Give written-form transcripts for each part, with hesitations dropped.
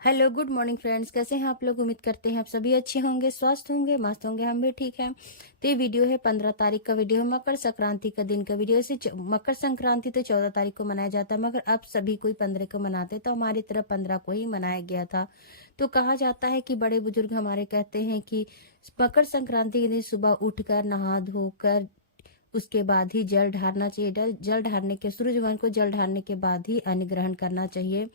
Hello good morning friends, कैसे हैं आप लोग। उम्मीद करते हैं आप सभी अच्छे होंगे, स्वस्थ होंगे, मस्त होंगे। हम भी ठीक हैं। तो ये वीडियो है 15 तारीख का वीडियो है, मकर संक्रांति का दिन का वीडियो। ऐसे मकर संक्रांति तो 14 तारीख को मनाया जाता है, मगर अब सभी कोई 15 को मनाते, तो हमारी तरफ 15 को ही मनाया गया था। तो कहा जाता है कि बड़े बुजुर्ग हमारे कहते हैं कि मकर संक्रांति के दिन सुबह उठकर नहा धोकर उसके बाद ही जल ढारना चाहिए। जल ढारने के सूरज भगवान को जल ढारने के बाद ही अन्न ग्रहण करना चाहिए।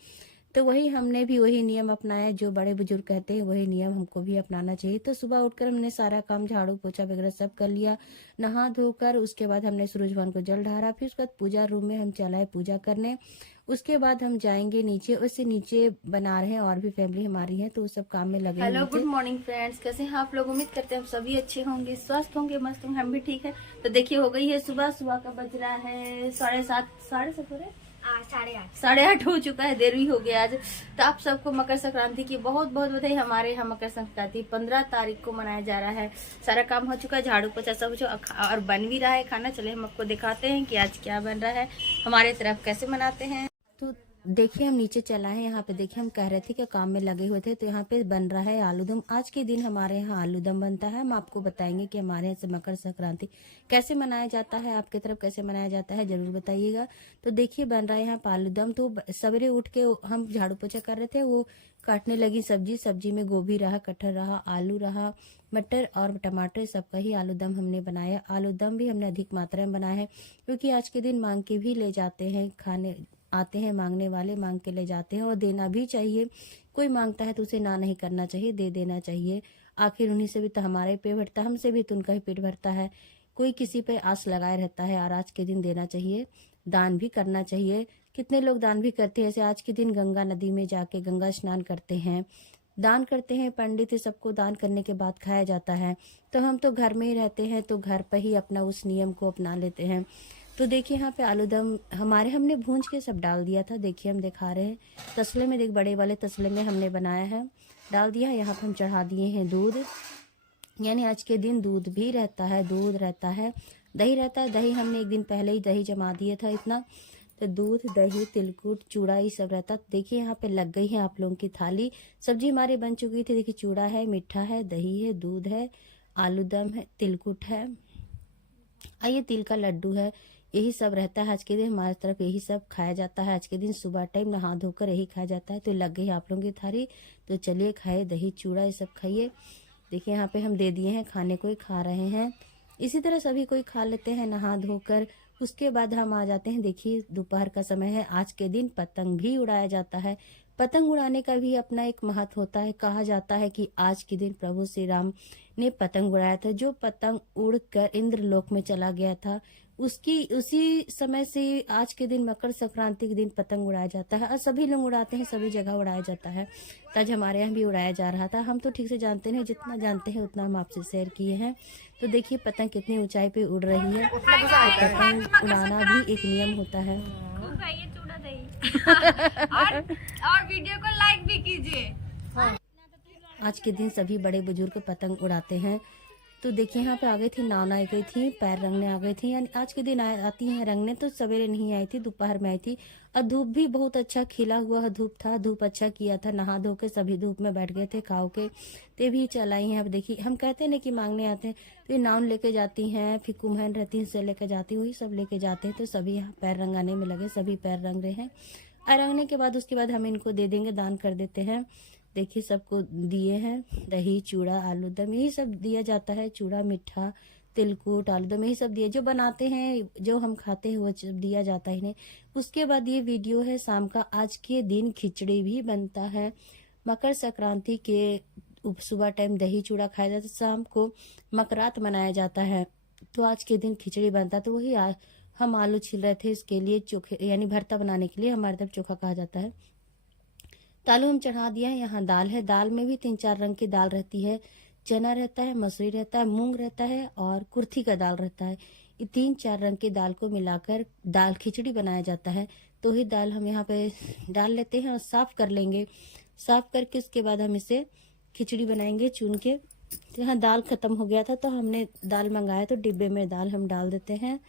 तो वही हमने भी वही नियम अपनाया, जो बड़े बुजुर्ग कहते हैं वही नियम हमको भी अपनाना चाहिए। तो सुबह उठकर हमने सारा काम झाड़ू पोछा वगैरह सब कर लिया, नहा धोकर उसके बाद हमने सूरज भगवान को जल ढारा। फिर उसके बाद पूजा रूम में हम चलाए पूजा करने। उसके बाद हम जाएंगे नीचे, उससे नीचे बना रहे हैं और भी फैमिली हमारी है, तो उस सब काम में लगे। हेलो गुड मॉर्निंग फ्रेंड्स, कैसे हैं आप लोग। उम्मीद करते हैं आप सभी अच्छे होंगे, स्वस्थ होंगे, मस्त होंगे। हम भी ठीक है। तो देखिए हो गई है सुबह। सुबह का बज रहा है 7:30, 7:30 हो रहे 8:30, 8:30 हो चुका है। देर भी हो गया आज। तो आप सबको मकर संक्रांति की बहुत बहुत बधाई। हमारे यहाँ मकर संक्रांति 15 तारीख को मनाया जा रहा है। सारा काम हो चुका है, झाड़ू पोछा सब हो चुका और बन भी रहा है खाना। चले हम आपको दिखाते हैं कि आज क्या बन रहा है, हमारे तरफ कैसे मनाते हैं। तो देखिए हम नीचे चला है। यहाँ पे देखिए हम कह रहे थे कि काम में लगे हुए थे, तो यहाँ पे बन रहा है आलूदम। आज के दिन हमारे यहाँ आलूदम बनता है। हम आपको बताएंगे कि हमारे यहाँ से मकर संक्रांति कैसे मनाया जाता है, आपके तरफ कैसे मनाया जाता है, जरूर बताइएगा। तो देखिए बन रहा है यहाँ पे आलूदम। तो सवेरे उठ के हम झाड़ू पोछा कर रहे थे, वो काटने लगी सब्जी। सब्जी में गोभी रहा, कटहल रहा, आलू रहा, मटर और टमाटर, सबका ही आलूदम हमने बनाया। आलूदम भी हमने अधिक मात्रा में बनाया है, क्योंकि आज के दिन मांग के भी ले जाते हैं, खाने आते हैं मांगने वाले, मांग के ले जाते हैं और देना भी चाहिए। कोई मांगता है तो उसे ना नहीं करना चाहिए, दे देना चाहिए। आखिर उन्हीं से भी तो हमारा ही पेट भरता है, हमसे भी तो उनका ही पेट भरता है। कोई किसी पे आस लगाए रहता है, और आज के दिन देना चाहिए, दान भी करना चाहिए। कितने लोग दान भी करते हैं। ऐसे आज के दिन गंगा नदी में जाके गंगा स्नान करते हैं, दान करते हैं। पंडित सबको दान करने के बाद खाया जाता है। तो हम तो घर में ही रहते हैं, तो घर पर ही अपना उस नियम को अपना लेते हैं। तो देखिए यहाँ पे आलूदम हमारे हमने भूंज के सब डाल दिया था। देखिए हम दिखा रहे हैं तसले में, देख बड़े वाले तसले में हमने बनाया है, डाल दिया है। यहाँ पे हम चढ़ा दिए हैं दूध, यानी आज के दिन दूध भी रहता है, दूध रहता है, दही रहता है। दही हमने एक दिन पहले ही दही जमा दिया था इतना। तो दूध, दही, तिलकुट, चूड़ा, ये सब रहता। देखिए यहाँ पे लग गई है आप लोगों की थाली। सब्जी हमारी बन चुकी थी। देखिए चूड़ा है, मीठा है, दही है, दूध है, आलूदम है, तिलकुट है, ये तिल का लड्डू है। यही सब रहता है आज के दिन हमारी तरफ, यही सब खाया जाता है आज के दिन। सुबह टाइम नहा धोकर यही खाया जाता है। तो लग गई आप लोगों की थाली, तो चलिए खाए, दही चूड़ा ये सब खाइए। देखिए यहाँ पे हम दे दिए हैं खाने को, ही खा रहे हैं। इसी तरह सभी कोई खा लेते हैं नहा धोकर। उसके बाद हम आ जाते हैं। देखिए दोपहर का समय है। आज के दिन पतंग भी उड़ाया जाता है। पतंग उड़ाने का भी अपना एक महत्व होता है। कहा जाता है कि आज के दिन प्रभु श्री राम ने पतंग उड़ाया था। जो पतंग उड़कर इंद्रलोक में चला गया था, उसकी उसी समय से आज के दिन मकर संक्रांति के दिन पतंग उड़ाया जाता है। और सभी लोग उड़ाते हैं, सभी जगह उड़ाया जाता है। तो आज हमारे यहाँ भी उड़ाया जा रहा था। हम तो ठीक से जानते नहीं, जितना जानते हैं उतना हम आपसे शेयर किए हैं। तो देखिए पतंग कितनी ऊंचाई पे उड़ रही है। पतंग उड़ाना भी एक नियम होता है। और वीडियो को लाइक भी कीजिए। आज के दिन सभी बड़े बुजुर्ग पतंग उड़ाते हैं। तो देखिए यहाँ पे आ गई थी, नाव आ गई थी, पैर रंगने आ गई थी। यानी आज के दिन आती हैं रंगने। तो सवेरे नहीं आई थी, दोपहर में आई थी। और धूप भी बहुत अच्छा खिला हुआ धूप था, धूप अच्छा किया था। नहा धो के सभी धूप में बैठ गए थे, खाओ के ते भी चलाई हैं। अब देखिए हम कहते हैं ना कि मांगने आते हैं, तो ये नाव लेके जाती हैं, फिर कुम्हन रहती है, से लेके जाती, वही सब लेके जाते हैं। तो सभी यहाँ पैर रंगाने में लगे, सभी पैर रंग रहे हैं। और रंगने के बाद उसके बाद हम इनको दे देंगे, दान कर देते हैं। देखिए सबको दिए हैं, दही चूड़ा आलूदम यही सब दिया जाता है। चूड़ा, मीठा, तिलकुट, आलूदम यही सब दिए, जो बनाते हैं, जो हम खाते हैं, वो सब दिया जाता है इन्हें। उसके बाद ये वीडियो है शाम का। आज के दिन खिचड़ी भी बनता है। मकर संक्रांति के सुबह टाइम दही चूड़ा खाया जाता है, शाम को मकरात मनाया जाता है। तो आज के दिन खिचड़ी बनता है। तो वही हम आलू छील रहे थे इसके लिए, चोखे यानी भरता बनाने के लिए, हमारे तरफ चोखा कहा जाता है। तालू हम चढ़ा दिया है। यहाँ दाल है, दाल में भी 3-4 रंग की दाल रहती है। चना रहता है, मसूरी रहता है, मूंग रहता है और कुर्थी का दाल रहता है। ये 3-4 रंग की दाल को मिलाकर दाल खिचड़ी बनाया जाता है। तो ही दाल हम यहाँ पे डाल लेते हैं और साफ कर लेंगे। साफ करके उसके बाद हम इसे खिचड़ी बनाएंगे चुन के। तो यहाँ दाल खत्म हो गया था, तो हमने दाल मंगाया, तो डिब्बे में दाल हम डाल देते हैं।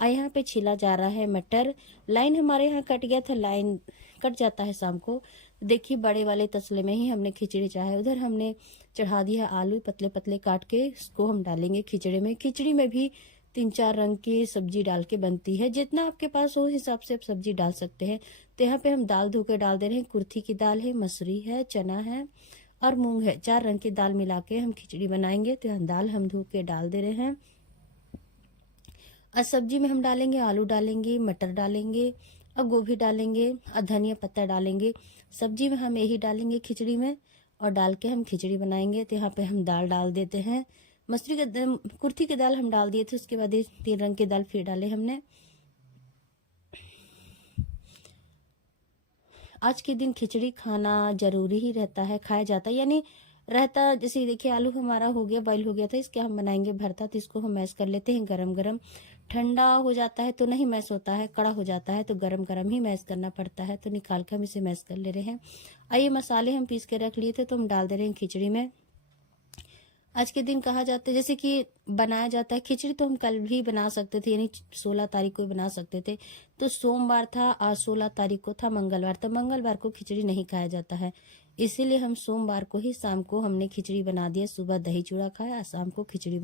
और यहाँ पे छिला जा रहा है मटर। लाइन हमारे यहाँ कट गया था, लाइन कट जाता है शाम को। देखिए बड़े वाले तसले में ही हमने खिचड़ी चढ़ाई, उधर हमने चढ़ा दिया आलू पतले पतले काट के, इसको हम डालेंगे खिचड़ी में। खिचड़ी में भी 3-4 रंग की सब्जी डाल के बनती है, जितना आपके पास हो उस हिसाब से आप सब्जी डाल सकते हैं। तो यहाँ पे हम दाल धो के डाल दे रहे हैं, कुर्थी की दाल है, मसूरी है, चना है और मूंग है, 4 रंग की दाल मिला के हम खिचड़ी बनाएंगे। तो यहाँ दाल हम धो के डाल दे रहे हैं। और सब्जी में हम डालेंगे आलू डालेंगे, मटर डालेंगे और गोभी डालेंगे और धनिया पत्ता डालेंगे। सब्जी में हम यही डालेंगे खिचड़ी में और डाल के हम खिचड़ी बनाएंगे। तो यहाँ पे हम दाल डाल देते हैं, मसूरी का कुर्थी की दाल हम डाल दिए थे, उसके बाद ये 3 रंग की दाल फिर डाले हमने। आज के दिन खिचड़ी खाना जरूरी ही रहता है, खाया जाता है, यानी रहता। जैसे देखिए आलू हमारा हो गया, बॉईल हो गया था, इसके हम बनाएंगे भरता। तो इसको हम मैश कर लेते हैं गरम गरम। ठंडा हो जाता है तो नहीं मैश होता है, कड़ा हो जाता है तो गरम गरम ही मैश करना पड़ता है। तो निकाल कर हम इसे मैश कर ले रहे हैं। और ये मसाले हम पीस के रख लिए थे तो हम डाल दे रहे हैं खिचड़ी में। आज के दिन कहा जाता है, जैसे कि बनाया जाता है खिचड़ी, तो हम कल भी बना सकते थे, यानी 16 तारीख को बना सकते थे। तो सोमवार था, आज 16 तारीख को था मंगलवार, तो मंगलवार को खिचड़ी नहीं खाया जाता है, इसीलिए हम सोमवार को ही शाम को हमने खिचड़ी बना दिया। सुबह दही चूड़ा खाया, शाम को खिचड़ी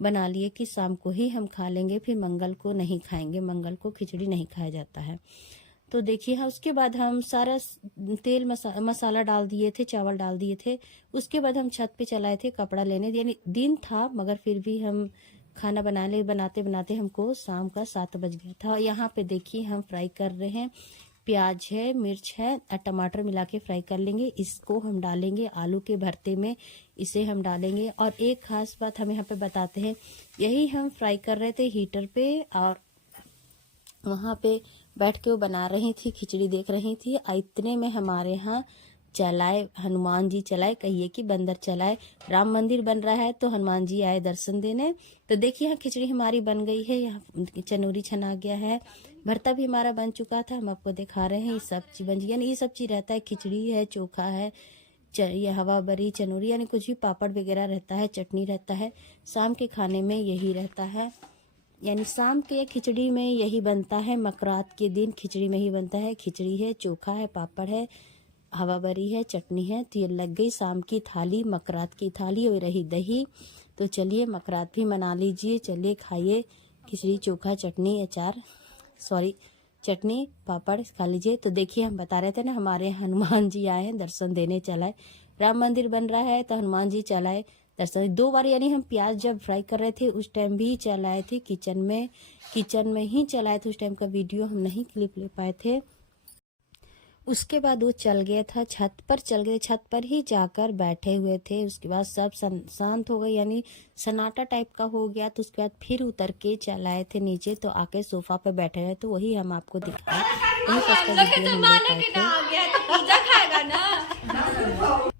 बना लिए कि शाम को ही हम खा लेंगे, फिर मंगल को नहीं खाएंगे, मंगल को खिचड़ी नहीं खाया जाता है। तो देखिए हाँ, उसके बाद हम सारा तेल मसाला डाल दिए थे, चावल डाल दिए थे। उसके बाद हम छत पे चलाए थे कपड़ा लेने, यानी दिन था मगर फिर भी हम खाना बनाते बनाते हमको शाम का 7 बज गया था। यहाँ पे देखिए हम फ्राई कर रहे हैं, प्याज है, मिर्च है और टमाटर मिला के फ्राई कर लेंगे। इसको हम डालेंगे आलू के भरते में, इसे हम डालेंगे। और एक खास बात हम यहाँ पे बताते हैं, यही हम फ्राई कर रहे थे हीटर पे, और वहाँ पे बैठ के वो बना रही थी, खिचड़ी देख रही थी। इतने में हमारे यहाँ चलाए हनुमान जी, चलाए कहिए कि बंदर चलाए, राम मंदिर बन रहा है तो हनुमान जी आए दर्शन देने। तो देखिए यहाँ खिचड़ी हमारी बन गई है, यहाँ चनौरी छना गया है, भरता भी हमारा बन चुका था, हम आपको दिखा रहे हैं। ये सब चीज बन, यानी ये सब चीज रहता है, खिचड़ी है, चोखा है, ये हवा बरी, चनौरी, यानी कुछ भी पापड़ वगैरह रहता है, चटनी रहता है। शाम के खाने में यही रहता है, यानी शाम के खिचड़ी में यही बनता है। मकरात के दिन खिचड़ी में ही बनता है, खिचड़ी है, चोखा है, पापड़ है, हवा बरी है, चटनी है। तो ये लग गई शाम की थाली, मकरात की थाली, और रही दही। तो चलिए मकरात भी मना लीजिए, चलिए खाइए खिचड़ी, चोखा, चटनी, अचार, चटनी, पापड़ खा लीजिए। तो देखिए हम बता रहे थे ना, हमारे हनुमान जी आए हैं दर्शन देने, चलाए, राम मंदिर बन रहा है तो हनुमान जी चलाए दर्शन 2 बार। यानी हम प्याज जब फ्राई कर रहे थे उस टाइम भी चलाए थे, किचन में ही चलाए थे। उस टाइम का वीडियो हम नहीं क्लिप ले पाए थे। उसके बाद वो चल गया था, छत पर चल गए, छत पर ही जाकर बैठे हुए थे। उसके बाद सब शांत हो गए, यानी सन्नाटा टाइप का हो गया। तो उसके बाद फिर उतर के चल आए थे नीचे, तो आके सोफा पे बैठे हुए, तो वही हम आपको दिखाए, वही फर्स्ट का वीडियो हम ले पाए थे। आ गया तो पिज्जा खाएगा ना।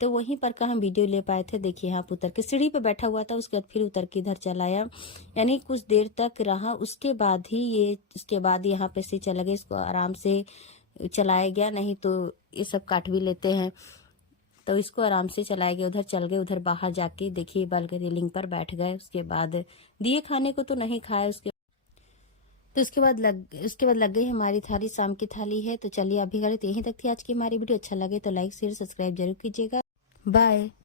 तो वहीं पर का हम वीडियो ले पाए थे। देखिए यहाँ उतर के सीढ़ी पे बैठा हुआ था, उसके बाद फिर उतर के इधर चलाया, यानी कुछ देर तक रहा। उसके बाद यहाँ पे से चला गया, इसको आराम से चलाया गया, नहीं तो ये सब काट भी लेते हैं। तो इसको आराम से चलाया गया, उधर चल गए, उधर बाहर जाके देखिए बालकनी रेलिंग पर बैठ गए। उसके बाद दिए खाने को तो नहीं खाया, उसके बाद लग गई हमारी थाली, शाम की थाली है। तो चलिए अभी गए तो यहीं तक थी आज की हमारी वीडियो। अच्छा लगे तो लाइक शेयर सब्सक्राइब जरूर कीजिएगा। बाय।